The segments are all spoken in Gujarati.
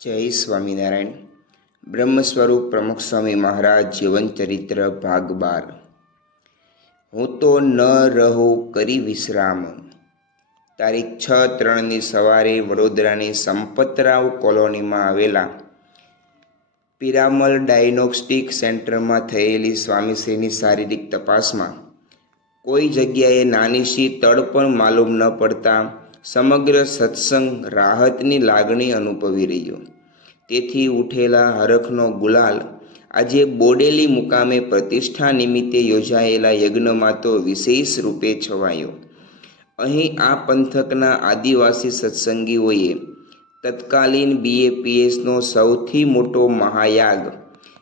જય સ્વામિનારાયણ. બ્રહ્મ સ્વરૂપ પ્રમુખ સ્વામી મહારાજ જીવન ચરિત્ર ભાગ 12. હું તો ન રહું કરી વિશ્રામ. તારીખ 6/3ની સવારે વડોદરાની સંપતરાવ કોલોનીમાં આવેલા પિરામલ ડાયગ્નોસ્ટિક સેન્ટરમાં થયેલી સ્વામીશ્રીની શારીરિક તપાસમાં કોઈ જગ્યાએ નાનીશી તડ પણ માલુમ ન પડતા સમગ્ર સત્સંગ રાહતની લાગણી અનુભવી રહ્યો. તેથી ઉઠેલા હરખનો ગુલાલ આજે બોડેલી મુકામે પ્રતિષ્ઠા નિમિત્તે યોજાયેલા યજ્ઞમાં તો વિશેષ રૂપે છવાયો. અહીં આ પંથકના આદિવાસી સત્સંગીઓએ તત્કાલીન BAPSનો સૌથી મોટો મહાયાગ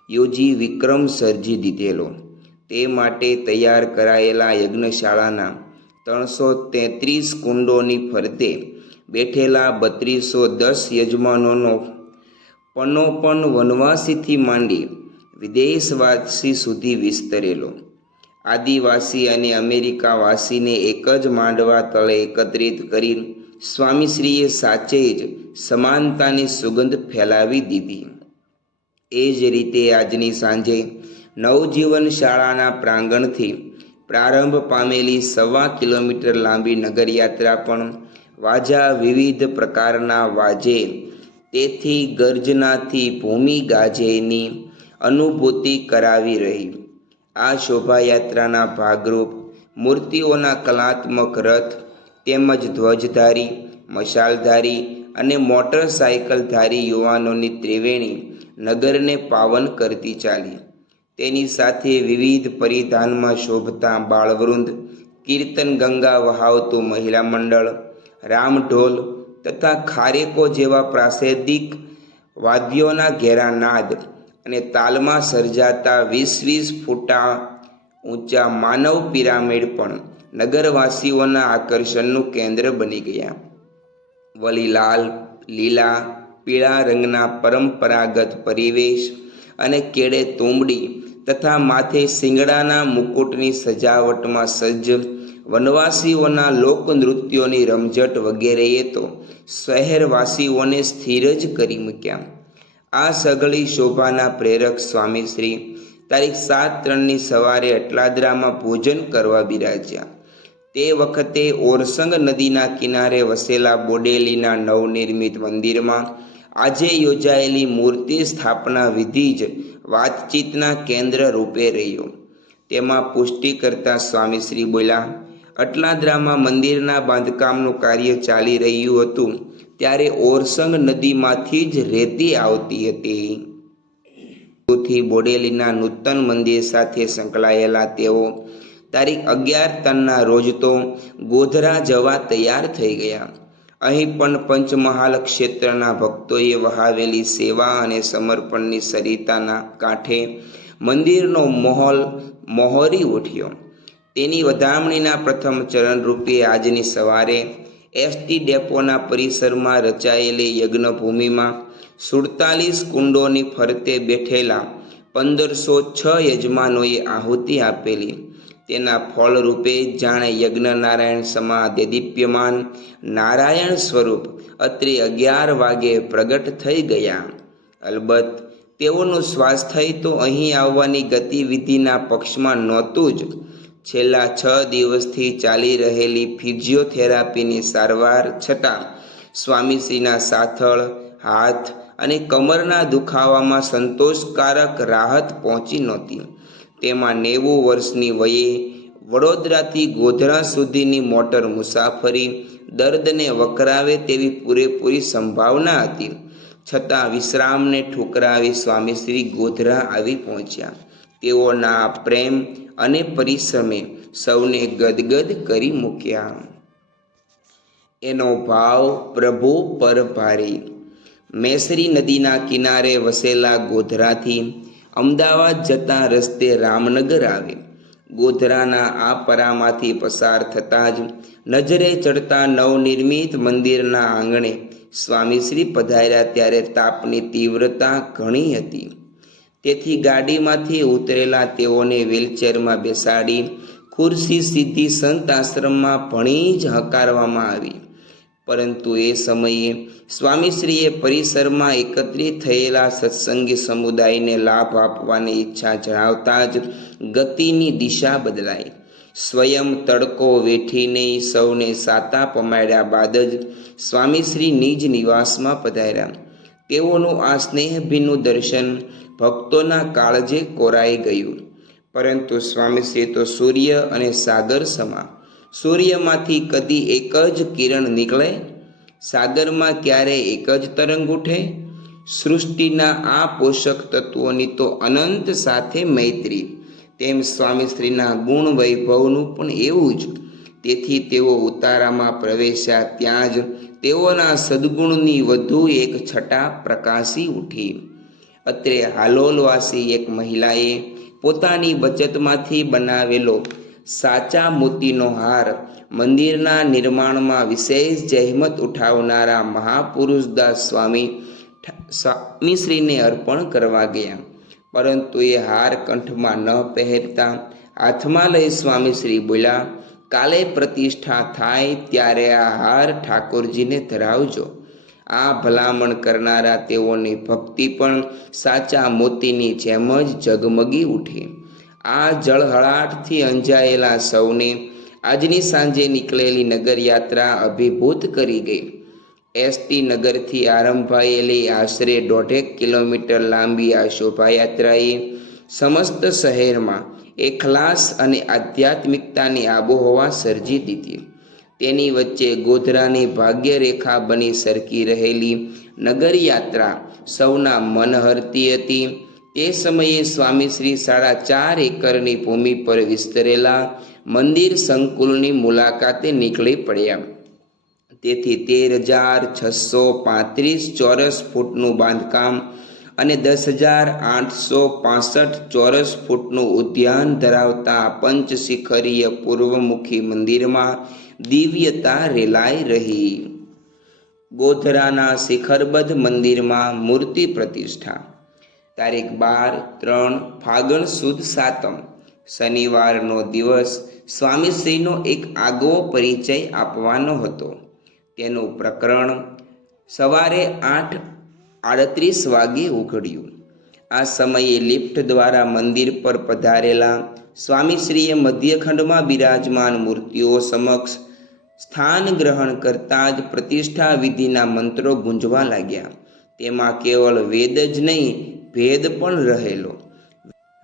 યોજી વિક્રમ સર્જી દીધેલો. તે માટે તૈયાર કરાયેલા યજ્ઞશાળાના 333 કુંડોની ફરતે બેઠેલા 3210 યજમાનોનો પનો પણ વનવાસીથી માંડી વિદેશવાસી સુધી વિસ્તરેલો. આદિવાસી અને અમેરિકાવાસીને એક જ માંડવા તળે એકત્રિત કરી સ્વામીશ્રીએ સાચે જ સમાનતાની સુગંધ ફેલાવી દીધી. એ જ રીતે આજની સાંજે નવજીવન શાળાના પ્રાંગણથી પ્રારંભ પામેલી 1.25 કિલોમીટર લાંબી નગરયાત્રા પણ વાજા વિવિધ પ્રકારના વાજે તેથી ગર્જનાથી ભૂમિ ગાજેની અનુભૂતિ કરાવી રહી. આ શોભાયાત્રાના ભાગરૂપ મૂર્તિઓના કલાત્મક રથ તેમજ ધ્વજધારી, મશાલધારી અને મોટરસાયકલધારી યુવાનોની ત્રિવેણી નગરને પાવન કરતી ચાલી. તેની સાથે વિવિધ પરિધાનમાં શોભતા બાળવૃંદ, કીર્તન ગંગા વહાવતું મહિલા મંડળ, રામઢોલ તથા ખારેકો જેવા પ્રાસેદિક વાદ્યોના ઘેરા નાદ અને તાલમાં સર્જાતા 20-20 ફૂટા ઊંચા માનવ પિરામિડ પણ નગરવાસીઓના આકર્ષણનું કેન્દ્ર બની ગયા. વળી લાલ, લીલા, પીળા રંગના પરંપરાગત પરિવેશ અને કેડે તુંબડી તથા માથે શિંગડાના મુકુટની સજાવટમાં સજ્જ વનવાસીઓના લોકનૃત્યોની રમઝટ વગેરેએ તો શહેરવાસીઓને સ્થિર જ કરી મૂક્યા. આ સઘળી શોભાના પ્રેરક સ્વામીશ્રી તારીખ 7/3ની સવારે અટલાદરામાં ભોજન કરવા બિરાજ્યા. તે વખતે ઓરસંગ નદીના કિનારે વસેલા બોડેલીના નવનિર્મિત મંદિરમાં આજે યોજાયેલી મૂર્તિ સ્થાપના વિધિ જ વાતચીતના કેન્દ્ર રૂપે રહ્યો. તેમાં પુષ્ટિ કરતા સ્વામીશ્રી બોલ્યા, અટલાદરામાં મંદિરના બાંધકામનું કાર્ય ચાલી રહ્યું હતું ત્યારે ઓરસંગ નદીમાંથી જ રેતી આવતી હતી. થી બોડેલીના નૂતન મંદિર સાથે સંકળાયેલા તેઓ તારીખ 11/3ના રોજ તો ગોધરા જવા તૈયાર થઈ ગયા. અહીં પણ પંચમહાલ ક્ષેત્રના ભક્તોએ વહાવેલી સેવા અને સમર્પણની સરિતાના કાંઠે મંદિરનો માહોલ મોહરી ઉઠ્યો. તેની વધામણીના પ્રથમ ચરણ રૂપે આજની સવારે ST ડેપોના પરિસરમાં રચાયેલી યજ્ઞભૂમિમાં 47 કુંડોની ફરતે બેઠેલા 1506 યજમાનોએ આહુતિ આપેલી. તેના ફળરૂપે જાણે યજ્ઞનારાયણ સમા દેદીપ્યમાન નારાયણ સ્વરૂપ અત્રે 11 વાગે પ્રગટ થઈ ગયા. અલબત્ત તેઓનું સ્વાસ્થ્ય તો અહીં આવવાની ગતિવિધિના પક્ષમાં નહોતું જ. છેલ્લા 6 દિવસથી ચાલી રહેલી ફિઝિયોથેરાપીની સારવાર છતાં સ્વામીશ્રીના સાથળ, હાથ અને કમરના દુખાવામાં સંતોષકારક રાહત પહોંચી નહોતી. તેમાં 90 વર્ષની વયે વડોદરાથી ગોધરા સુધીની મોટર મુસાફરી દર્દને વકરાવે તેવી પૂરેપૂરી સંભાવના હતી. છતાં વિશ્રામને ઠુકરાવી સ્વામીશ્રી ગોધરા આવી પહોંચ્યા. તેઓના પ્રેમ અને પરિશ્રમે સૌને ગદગદ કરી મૂક્યા. એનો ભાવ પ્રભુ પર ભારી. મેસરી નદીના કિનારે વસેલા ગોધરાથી અમદાવાદ જતા રસ્તે રામનગર આવે. ગોધરાના આ પરામાંથી પસાર થતાં જ નજરે ચડતા નવનિર્મિત મંદિરના આંગણે સ્વામીશ્રી પધાર્યા ત્યારે તાપની તીવ્રતા ઘણી હતી. તેથી ગાડીમાંથી ઉતરેલા તેઓને વ્હીલચેરમાં બેસાડી ખુરશી સીધી સંત આશ્રમમાં ભણી જ હકારવામાં આવી. પરંતુ એ સમયે સ્વામીશ્રીએ પરિસરમાં એકત્રિત થયેલા સત્સંગી સમુદાયને લાભ આપવાની ઈચ્છા જણાવતા જ ગતિની દિશા બદલાઈ. સ્વયં તડકો વેઠીને સૌને સાતા પમાડ્યા બાદ જ સ્વામીશ્રી નિજ નિવાસમાં પધાર્યા. તેઓનું આ સ્નેહભીનું દર્શન ભક્તોના કાળજે કોરાઈ ગયું. પરંતુ સ્વામીશ્રી તો સૂર્ય અને સાગર સમા. સૂર્યમાંથી કદી એક જ કિરણ નીકળે, સાગરમાં ક્યારે એક જ તરંગ ઉઠે. સૃષ્ટિના આ પોષક તત્વોની તો અનંત સાથે મૈત્રી. તેમ સ્વામીશ્રીના ગુણ વૈભવનું પણ એવું જ. તેથી તેઓ ઉતારામાં પ્રવેશ્યા ત્યાં જ તેઓના સદ્ગુણની વધુ એક છટા પ્રકાશી ઉઠી. અત્રે હાલોલવાસી એક મહિલાએ પોતાની બચતમાંથી બનાવેલો સાચા મોતીનો હાર મંદિરના નિર્માણમાં વિશેષ જહેમત ઉઠાવનારા મહાપુરુષદાસ સ્વામીશ્રીને અર્પણ કરવા ગયા. પરંતુ એ હાર કંઠમાં ન પહેરતા હાથમાં લઈ સ્વામીશ્રી બોલ્યા, કાલે પ્રતિષ્ઠા થાય ત્યારે આ હાર ઠાકોરજીને ધરાવજો. આ ભલામણ કરનારા તેઓની ભક્તિ પણ સાચા મોતીની જેમ જ ઝગમગી ઉઠી. આ જળહળાટથી અંજાયેલા સૌને આજની સાંજે નીકળેલી નગરયાત્રા અભિભૂત કરી ગઈ. એસટી નગરથી આરંભાયેલી આશરે 1.5 કિલોમીટર લાંબી આ શોભાયાત્રાએ સમસ્ત શહેરમાં એકલાસ અને આધ્યાત્મિકતાની આબોહવા સર્જી દીધી. તેની વચ્ચે ગોધરાની ભાગ્યરેખા બની સરકી રહેલી નગરયાત્રા સૌના મન હરતી હતી. તે સમયે સ્વામીશ્રી 4.5 એકરની ભૂમિ પર વિસ્તરેલા મંદિર સંકુલની મુલાકાતે નીકળી પડ્યા. તેથી 13,635 ચોરસ ફૂટનું બાંધકામ અને 10,865 ચોરસ ફૂટનું ઉદ્યાન ધરાવતા પંચશિખરીય પૂર્વમુખી મંદિરમાં દિવ્યતા રેલાઈ રહી. ગોધરાના શિખરબદ્ધ મંદિરમાં મૂર્તિ પ્રતિષ્ઠા. તારીખ 12/3 ફાગણ સુદ સાતમ શનિવારનો દિવસ સ્વામીશ્રીનો એક આગવો પરિચય આપવાનો હતો. તેનું પ્રકરણ સવારે 8:38 વાગે ઉઘડ્યું. આ સમયે લિફ્ટ દ્વારા મંદિર પર પધારેલા સ્વામીશ્રીએ મધ્યખંડમાં બિરાજમાન મૂર્તિઓ સમક્ષ સ્થાન ગ્રહણ કરતાં જ પ્રતિષ્ઠા વિધિના મંત્રો ગુંજવા લાગ્યા. તેમાં કેવળ વેદ જ નહીં, ભેદ પણ રહેલો.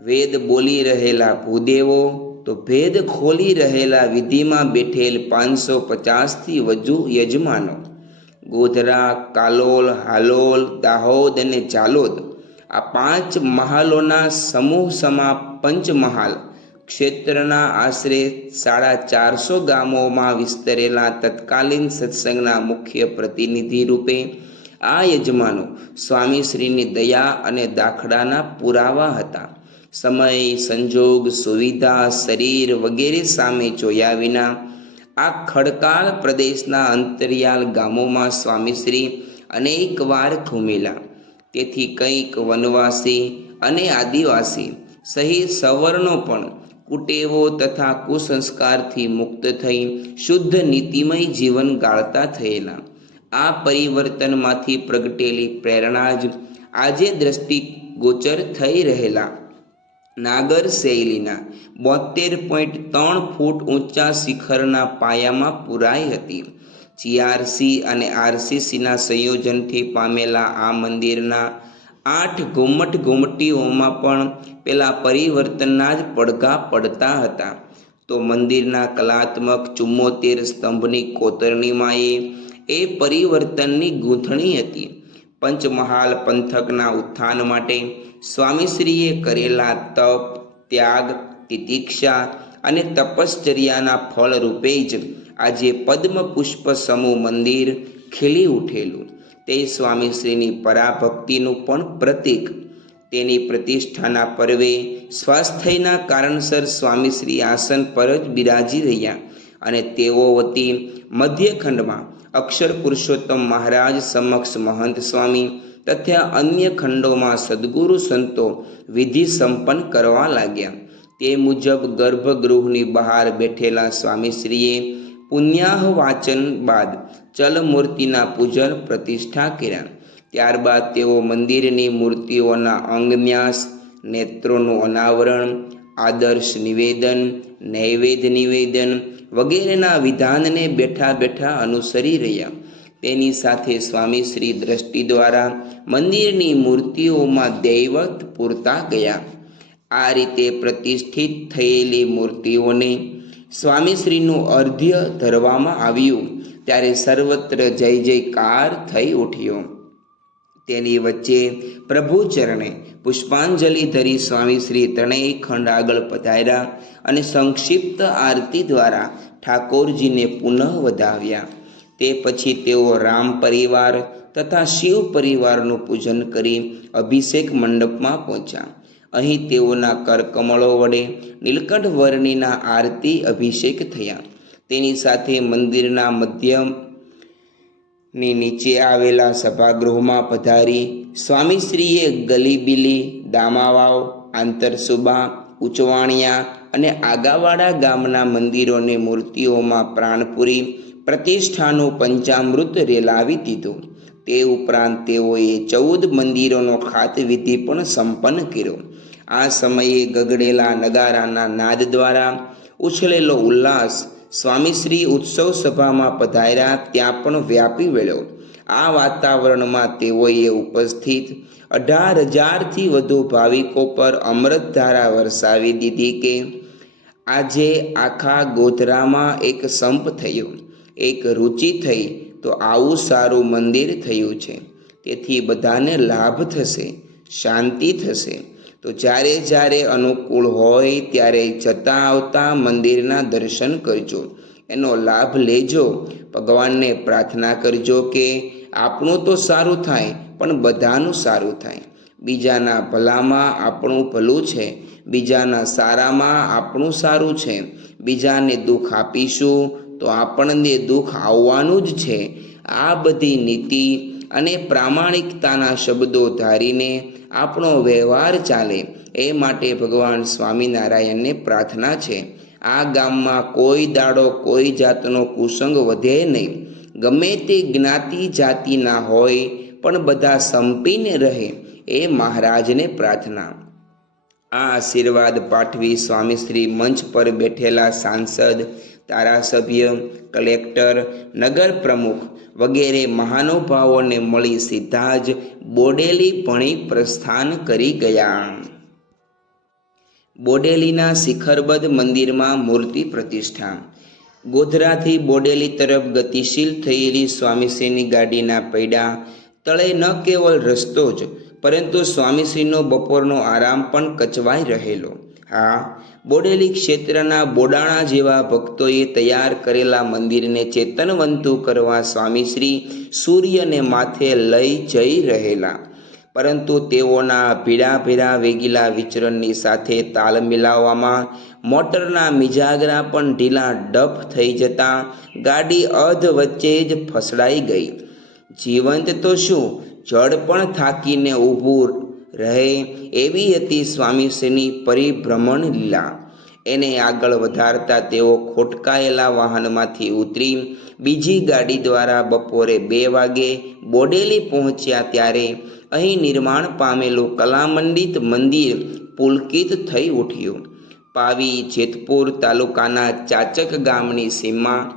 વેદ બોલી રહેલા ભૂદેવો તો ભેદ ખોલી રહેલા વિધિમાં બેઠેલ 550થી વધુ યજમાનો. ગોધરા, કાલોલ, હાલોલ, દાહોદ અને ઝાલોદ આ 5 મહાલોના સમૂહ સમા પંચમહાલ ક્ષેત્રના આશરે 450 ગામોમાં વિસ્તરેલા તત્કાલીન સત્સંગના મુખ્ય પ્રતિનિધિ રૂપે આ યજમાનો સ્વામીશ્રીની દયા અને દાખલાના પુરાવા હતા. સમય, સંજોગ, સુવિધા, શરીર વગેરે સામે જોયા વિના આ ખડકાળ પ્રદેશના અંતરિયાળ ગામોમાં સ્વામીશ્રી અનેક વાર ઘૂમેલા. તેથી કંઈક વનવાસી અને આદિવાસી સહિત સવર્ણો પણ કુટેવો તથા કુસંસ્કારથી મુક્ત થઈ શુદ્ધ નીતિમય જીવન ગાળતા થયેલા. આ પરિવર્તનમાંથી પ્રગટેલી પ્રેરણા જ આજે દ્રષ્ટિગોચર થઈ રહેલા નાગર શૈલીના 72.3 ફૂટ ઊંચા શિખરના પાયામાં પુરાઈ હતી. જીઆરસી અને આરસીસીના સંયોજનથી પામેલા આ મંદિરના 8 ઘુમટીઓમાં પણ પેલા પરિવર્તનના જ પડઘા પડતા હતા. તો મંદિરના કલાત્મક 74 સ્તંભની કોતરણીમાં એ પરિવર્તનની ગૂંથણી હતી. પંચમહાલ પંથકના ઉત્થાન માટે સ્વામીશ્રીએ કરેલા તપ, ત્યાગ, તિતિક્ષા અને તપશ્ચર્યાના ફળ રૂપે જ આજે પદ્મ પુષ્પ સમૂહ મંદિર ખીલી ઉઠેલું તે સ્વામીશ્રીની પરાભક્તિનું પણ પ્રતીક. તેની પ્રતિષ્ઠાના પર્વે સ્વાસ્થ્યના કારણસર સ્વામીશ્રી આસન પર જ બિરાજી રહ્યા અને તેઓ વતી મધ્યખંડમાં અક્ષર પુરુષોત્તમ મહારાજ સમક્ષ મહંત સ્વામી તથા અન્ય ખંડોમાં સદગુરુ સંતો વિધિ સંપન્ન કરવા લાગ્યા. તે મુજબ ગર્ભગૃહની બહાર બેઠેલા સ્વામીશ્રીએ પુણ્યાહ વાચન બાદ ચલ મૂર્તિના પૂજન પ્રતિષ્ઠા કર્યા. ત્યારબાદ તેઓ મંદિરની મૂર્તિઓના અંગન્યાસ, નેત્રોનું અનાવરણ, આદર્શ નિવેદન, નૈવેદ્ય નિવેદન વગેરેના વિધાનને બેઠા બેઠા અનુસરી રહ્યા. તેની સાથે સ્વામી શ્રી દ્રષ્ટિ દ્વારા મંદિરની મૂર્તિઓમાં દૈવત પૂરતા ગયા. આ રીતે પ્રતિષ્ઠિત થયેલી મૂર્તિઓને સ્વામીશ્રીનું અર્ધ્ય ધરવામાં આવ્યું ત્યારે સર્વત્ર જય જયકાર થઈ ઉઠ્યો. તેની વચ્ચે પ્રભુ ચરણે પુષ્પાંજલિ ધરી સ્વામીશ્રી ત્રણેય ખંડ આગળ પધાર્યા અને સંક્ષિપ્ત આરતી દ્વારા ઠાકોરજીને પુનઃ વધાવ્યા. તે પછી તેઓ રામ પરિવાર તથા શિવ પરિવારનું પૂજન કરી અભિષેક મંડપમાં પહોંચ્યા. અહીં તેઓના કરકમળો વડે નીલકંઠ વર્ણિના આરતી અભિષેક થયા. તેની સાથે મંદિરના મધ્યની નીચે આવેલા સભાગૃહમાં પધારી સ્વામીશ્રીએ ગલીબીલી, દામાવાવ, આંતરસુબા, ઉચવાણિયા અને આગાવાડા ગામના મંદિરોની મૂર્તિઓમાં પ્રાણપુરી પ્રતિષ્ઠાનું પંચામૃત રેલાવી દીધું. તે ઉપરાંત તેઓએ 14 મંદિરોનો ખાતવિધિ પણ સંપન્ન કર્યો. આ સમયે ગગડેલા નગારાના નાદ દ્વારા ઉછળેલો ઉલ્લાસ સ્વામીશ્રી ઉત્સવ સભામાં પધાર્યા ત્યાં પણ વ્યાપી વળ્યો. આ વાતાવરણમાં તેઓએ ઉપસ્થિત 18,000થી વધુ ભાવિકો પર અમૃતધારા વરસાવી દીધી કે આજે આખા ગોધરામાં એક સંપ થયો, એક રુચિ થઈ તો આવું સારું મંદિર થયું છે, તેથી બધાને લાભ થશે, શાંતિ થશે. તો જ્યારે જ્યારે અનુકૂળ હોય ત્યારે જતા આવતા મંદિરના દર્શન કરજો, એનો લાભ લેજો. ભગવાનને પ્રાર્થના કરજો કે આપણું તો સારું થાય પણ બધાનું સારું થાય. બીજાના ભલામાં આપણું ભલું છે, બીજાના સારામાં આપણું સારું છે. બીજાને દુઃખ આપીશું તો આપણને દુઃખ આવવાનું જ છે. આ બધી નીતિ અને પ્રામાણિકતાના શબ્દો ધારીને આપણો વ્યવહાર ચાલે એ માટે ભગવાન સ્વામિનારાયણને પ્રાર્થના છે. આ ગામમાં કોઈ દાડો કોઈ જાતનો કુસંગ વધે નહીં. ગમે તે જ્ઞાતિ જાતિના હોય પણ બધા સંપીને રહે એ મહારાજને પ્રાર્થના. આ આશીર્વાદ પાઠવી સ્વામીશ્રી મંચ પર બેઠેલા સાંસદ, ધારાસભ્ય, કલેક્ટર, નગર પ્રમુખ વગેરે મહાનુભાવોને મળી સીધા જ બોડેલી ભણી પ્રસ્થાન કરી ગયા. બોડેલીના શિખરબદ્ધ મંદિરમાં મૂર્તિ પ્રતિષ્ઠા. ગોધરાથી બોડેલી તરફ ગતિશીલ થયેલી સ્વામીશ્રીની ગાડીના પૈડા તળે ન કેવલ રસ્તો જ પરંતુ સ્વામીશ્રીનો બપોરનો આરામ પણ કચવાઈ રહેલો. હા, બોડેલી ક્ષેત્રના બોડાણા જેવા ભક્તોએ તૈયાર કરેલા મંદિરને ચેતનવંતું કરવા સ્વામીશ્રી સૂર્યને માથે લઈ જઈ રહેલા, પરંતુ તેઓના ભીડા વેગીલા વિચરણની સાથે તાલ મિલાવવામાં મોટરના મિજાગરા પણ ઢીલા ડફ થઈ જતા ગાડી અધ વચ્ચે જ ફસડાઈ ગઈ. જીવંત તો શું, જળ પણ થાકીને ઊભું રહે એવી હતી સ્વામીશ્રીની પરિભ્રમણ લીલા. એને આગળ વધારતા તેઓ ખોટકાયેલા વાહનમાંથી ઉતરી બીજી ગાડી દ્વારા બપોરે 2 વાગે બોડેલી પહોંચ્યા ત્યારે અહીં નિર્માણ પામેલું કલામંડિત મંદિર પુલકિત થઈ ઉઠ્યું. પાવી જેતપુર તાલુકાના ચાચક ગામની સીમમાં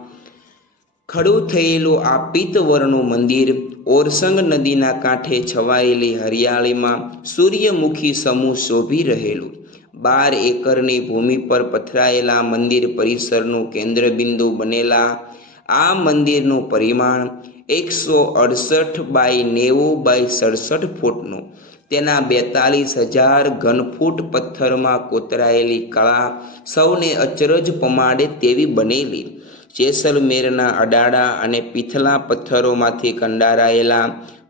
ખડું થયેલું આ પિત્તવરનું મંદિર ઓરસંગ નદીના કાંઠે છવાયેલી હરિયાળીમાં સૂર્યમુખી સમૂહ શોભી રહેલું 12 એકરની ભૂમિ પર પથરાયેલા મંદિર પરિસરનું કેન્દ્રબિંદુ બનેલા આ મંદિરનું પરિમાણ 168 બાય 90 બાય 67 ફૂટનું, તેના 42,000 ઘનફૂટ પથ્થરમાં કોતરાયેલી કળા સૌને અચરજ પમાડે તેવી બનેલી. જેસલમેરના અડાડા અને પિથલા પથ્થરોમાંથી કંડારાયેલા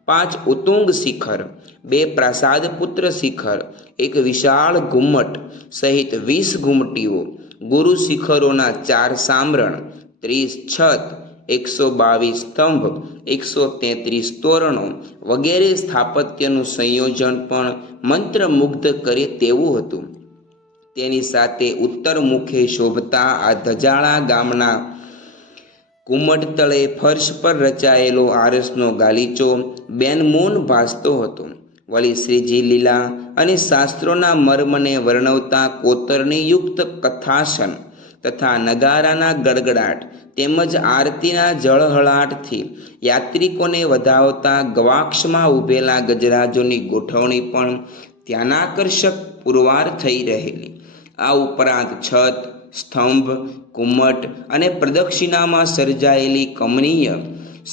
5 ઉત્તુંગ શિખર, 2 પ્રાસાદપુત્ર શિખર, એક વિશાળ ઘુમ્મટ સહિત 20 ઘુમટીઓ, ગુરુ શિખરોના 4 સામરણ, 30 છત, 122 સ્તંભ, 133 તોરણો વગેરે સ્થાપત્યનું સંયોજન પણ મંત્રમુગ્ધ કરે તેવું હતું. તેની સાથે ઉત્તર મુખે શોભતા આ ધજાળા ગામના કુમટ તળે ફર્શ પર રચાયેલો આરસનો ગાલીચો બેનમૂન ભાસતો હતો. વળી શ્રીજી લીલા અને શાસ્ત્રોના મર્મને વર્ણવતા કોતરણી યુક્ત કથાસન તથા નગારાના ગડગડાટ તેમજ આરતીના જળહળાટથી યાત્રિકોને વધાવતા ગવાક્ષમાં ઊભેલા ગજરાજોની ગોઠવણી પણ ધ્યાનાકર્ષક પુરવાર થઈ રહેલી. આ ઉપરાંત છત, સ્તંભ, કુમટ અને પ્રદક્ષિણામાં સર્જાયેલી કમનીય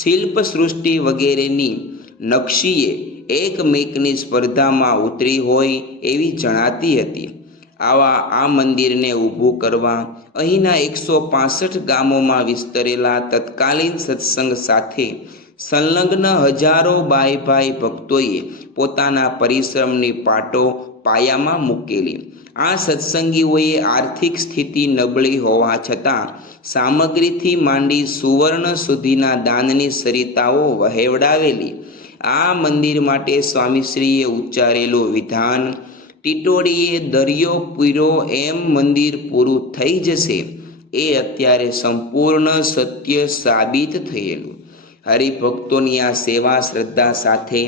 શિલ્પ સૃષ્ટિ વગેરેની નકશીએ એકમેકની સ્પર્ધામાં ઉતરી હોય એવી જણાતી હતી. આવા આ મંદિરને ઊભું કરવા અહીંના 165 ગામોમાં વિસ્તરેલા તત્કાલીન સત્સંગ સાથે સંલગ્ન હજારો બાઈ ભક્તોએ પોતાના પરિશ્રમની પાટો પાયામાં મૂકેલી. આ સત્સંગીઓએ આર્થિક સ્થિતિ નબળી હોવા છતાં સામગ્રીથી માંડી સુવર્ણ સુધીના દાનની સરિતાઓ વહેવડાવેલી. આ મંદિર માટે સ્વામીશ્રીએ ઉચ્ચારેલું વિધાન, ટીટોડીએ દરિયો પૂર્યો એમ મંદિર પૂરું થઈ જશે, એ અત્યારે સંપૂર્ણ સત્ય સાબિત થયેલું. હરિભક્તોની આ સેવા શ્રદ્ધા સાથે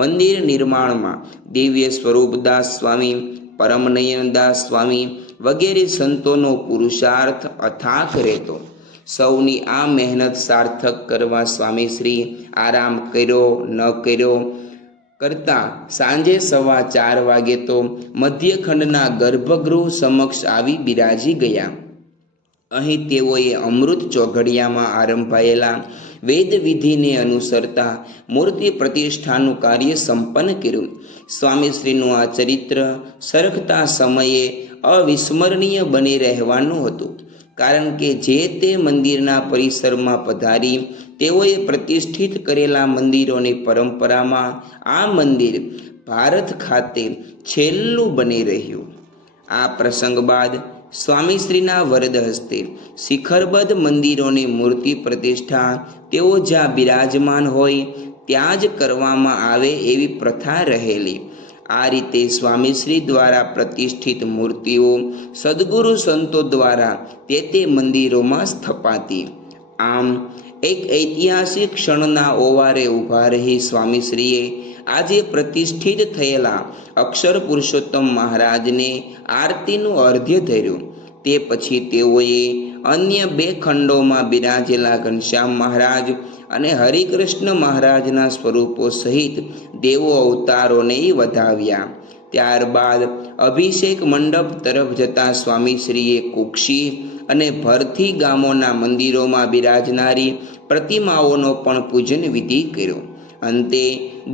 મંદિર નિર્માણમાં દિવ્ય સ્વરૂપદાસ સ્વામી, પરમનયનદાસ સ્વામી વગેરે સંતોનો પુરુષાર્થ અથાક રહેતો. સૌની આ મહેનત સાર્થક કરવા સ્વામીશ્રી આરામ કર્યો ન કર્યો કરતાં સાંજે 4:15 વાગે તો મધ્યખંડના ગર્ભગૃહ સમક્ષ આવી બિરાજી ગયા. અહીં તેઓએ અમૃત ચોઘડિયામાં આરંભાયેલા વેદવિધિને અનુસરતા મૂર્તિ પ્રતિષ્ઠાનું કાર્ય સંપન્ન કર્યું. સ્વામીશ્રીનું આ ચરિત્ર સરખતા સમયે અવિસ્મરણીય બની રહેવાનું હતું. કારણ કે જે તે મંદિરના પરિસરમાં પધારી તેઓએ પ્રતિષ્ઠિત કરેલા મંદિરોની પરંપરામાં આ મંદિર ભારત ખાતે છેલ્લું બની રહ્યું. આ પ્રસંગ બાદ સ્વામીશ્રીના વરદ હસ્તે શિખરબદ્ધ મંદિરોની મૂર્તિ પ્રતિષ્ઠા તેઓ જ્યાં બિરાજમાન હોય ત્યાં જ કરવામાં આવે એવી પ્રથા રહેલી. આ રીતે સ્વામીશ્રી દ્વારા પ્રતિષ્ઠિત મૂર્તિઓ સદ્ગુરુ સંતો દ્વારા તે મંદિરોમાં સ્થપાતી. આમ એક ઐતિહાસિક ક્ષણના ઓવારે ઊભા રહી સ્વામીશ્રીએ આજે પ્રતિષ્ઠિત થયેલા અક્ષર પુરુષોત્તમ મહારાજને આરતીનું અર્ધ્ય ધર્યું. તે પછી તેઓએ અન્ય 2 ખંડોમાં બિરાજેલા ઘનશ્યામ મહારાજ અને હરિકૃષ્ણ મહારાજના સ્વરૂપો સહિત દેવો અવતારોને વધાવ્યા. ત્યારબાદ અભિષેક મંડપ તરફ જતા સ્વામીશ્રીએ કુક્ષી અને ભરથી ગામોના મંદિરોમાં બિરાજનારી પ્રતિમાઓનો પણ પૂજન વિધિ કર્યો. અંતે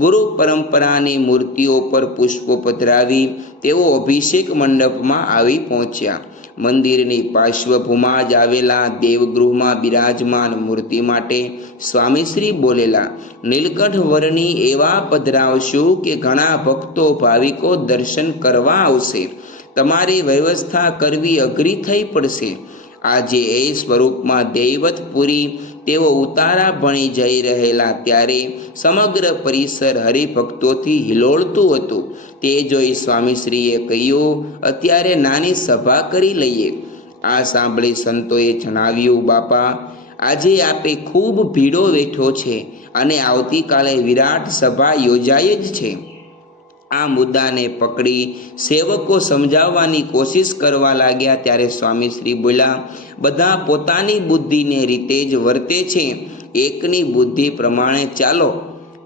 ગુરુ પરંપરાની મૂર્તિઓ પર પુષ્પો પધરાવી તેઓ અભિષેક મંડપમાં આવી પહોંચ્યા. મંદિરની પાર્શ્વભૂમાં જ આવેલા દેવગૃહમાં બિરાજમાન મૂર્તિ માટે સ્વામીશ્રી બોલેલા, નીલકંઠ વર્ણી એવા પધરાવશું કે ઘણા ભક્તો ભાવિકો દર્શન કરવા આવશે. તમારી વ્યવસ્થા કરવી અઘરી થઈ પડશે. આજે એ સ્વરૂપમાં દૈવતપુરી તેઓ ઉતારા ભણી જઈ રહેલા ત્યારે સમગ્ર પરિસર હરિભક્તોથી હિલોળતું હતું. તે જોઈ સ્વામીશ્રીએ કહ્યું, અત્યારે નાની સભા કરી લઈએ. આ સાંભળી સંતોએ જણાવ્યું, બાપા, આજે આપે ખૂબ ભીડો વેઠો છે અને આવતીકાલે વિરાટ સભા યોજાય જ છે. આ મુદ્દાને પકડી સેવકો સમજાવવાની કોશિશ કરવા લાગ્યા ત્યારે સ્વામીશ્રી બોલ્યા, બધા પોતાની બુદ્ધિને રીતે જ વર્તે છે, એકની બુદ્ધિ પ્રમાણે ચાલો.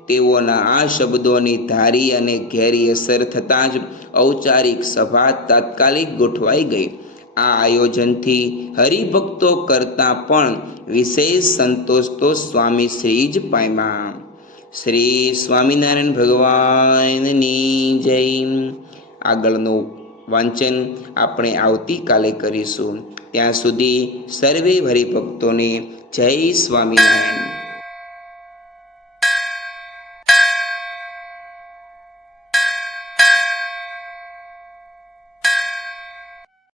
તેઓના આ શબ્દોની ધારી અને ઘેરી અસર થતાં જ ઔપચારિક સભા તાત્કાલિક ગોઠવાઈ ગઈ. આ આયોજનથી હરિભક્તો કરતાં પણ વિશેષ સંતોષ તો સ્વામીશ્રી જ પામ્યા. શ્રી સ્વામિનારાયણ ભગવાનની જય. આગળનું વાંચન આપણે આવતીકાલે કરીશું. ત્યાં સુધી સર્વે હરિભક્તોને જય સ્વામિનારાયણ.